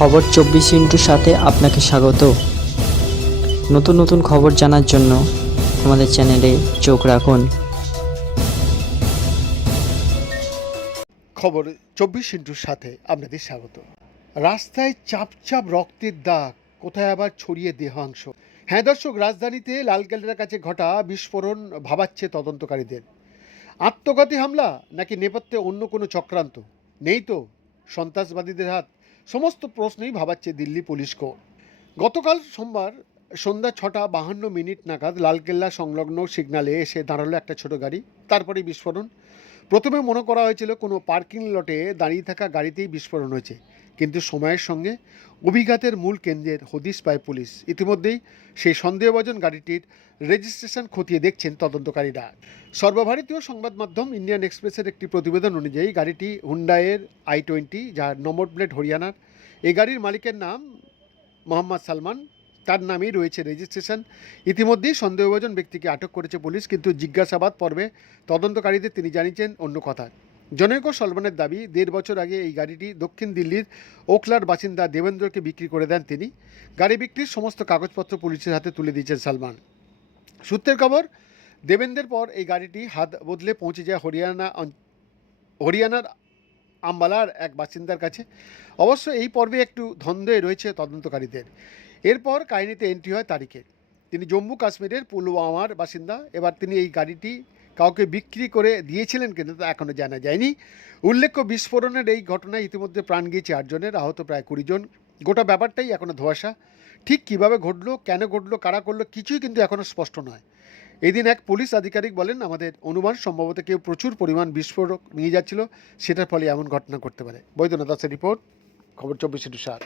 খবর চব্বিশ ইন্টুর সাথে আপনাকে স্বাগত। নতুন নতুন খবর জানার জন্য আমাদের চ্যানেলে চোখ রাখুন। খবর চব্বিশ ইন্টুর সাথে আপনাদের স্বাগত। রাস্তায় চাপ চাপ রক্তের দাগ, কোথায় আবার ছড়িয়ে দেহাংশ? হ্যাঁ দর্শক, রাজধানীতে লালকেল্লার কাছে ঘটা বিস্ফোরণ ভাবাচ্ছে তদন্তকারীদের। আত্মঘাতী হামলা নাকি নেপথ্যে অন্য কোনো চক্রান্ত? নেই তো সন্ত্রাসবাদীদের হাত। সমস্ত প্রশ্নই ভাবাচ্ছে দিল্লি পুলিশকেও গতকাল সোমবার সন্ধ্যা ছটা বাহান্ন মিনিট নাগাদ লালকেল্লা সংলগ্ন সিগনালে এসে দাঁড়াল একটা ছোট গাড়ি। তারপরে বিস্ফোরণ। প্রথমে মনে করা হয়েছিল কোনো পার্কিং লটে দাঁড়িয়ে থাকা গাড়িতেই বিস্ফোরণ হয়েছে। কিন্তু সময়ের সঙ্গে অভিঘাতের মূল কেন্দ্রের হদিশ পায় পুলিশ। ইতিমধ্যেই সেই সন্দেহভাজন গাড়িটির রেজিস্ট্রেশন খতিয়ে দেখছেন তদন্তকারীরা। সর্বভারতীয় সংবাদ মাধ্যম ইন্ডিয়ান এক্সপ্রেসের একটি প্রতিবেদন অনুযায়ী গাড়িটি হুন্ডাইয়ের আই টোয়েন্টি, যার নম্বর প্লেট হরিয়ানার। এই গাড়ির মালিকের নাম মোহাম্মদ সালমান। তার নামেই রয়েছে রেজিস্ট্রেশন ইতিমধ্যেই সন্দেহভাজন ব্যক্তিকে আটক করেছে পুলিশ, কিন্তু জিজ্ঞাসাবাদ পর্বে তদন্তকারীদের তিনি জানিয়েছেন অন্য কথা। জনৈক সলমানের দাবি, দেড় বছর আগে এই গাড়িটি দক্ষিণ দিল্লির ওখলার বাসিন্দা দেবেন্দ্রকে বিক্রি করে দেন তিনি। গাড়ি বিক্রির সমস্ত কাগজপত্র পুলিশের হাতে তুলে দিয়েছেন সালমান। সূত্রের খবর, দেবেন্দ্রের পর এই গাড়িটি হাত বদলে পৌঁছে যায় হরিয়ানা হরিয়ানার আম্বালার এক বাসিন্দার কাছে। অবশ্য এই পর্বে একটু ধন্দে রয়েছে তদন্তকারীদের। এরপর কাহিনীতে এন্ট্রি হয় তারিখে। তিনি জম্মু কাশ্মীরের পুলওয়ামার বাসিন্দা। এবার তিনি এই গাড়িটি কাউকে বিক্রি করে দিয়েছিলেন কিন্তু তা এখনও জানা যায়নি। উল্লেখ্য, বিস্ফোরণের এই ঘটনায় ইতিমধ্যে প্রাণ গিয়েছে আটজনের, আহত প্রায় কুড়ি জন। গোটা ব্যাপারটাই এখনও ধোয়াশা। ঠিক কীভাবে ঘটলো, কেন ঘটলো, কারা করল, কিছুই কিন্তু এখনও স্পষ্ট নয়। এদিন এক পুলিশ আধিকারিক বলেন, আমাদের অনুমান সম্ভবত কেউ প্রচুর পরিমাণ বিস্ফোরক নিয়ে যাচ্ছিল। সেটার ফলে এমন ঘটনা ঘটতে পারে। বৈদ্যনাথ দাসের রিপোর্ট, খবর চব্বিশ ইন্টু সাত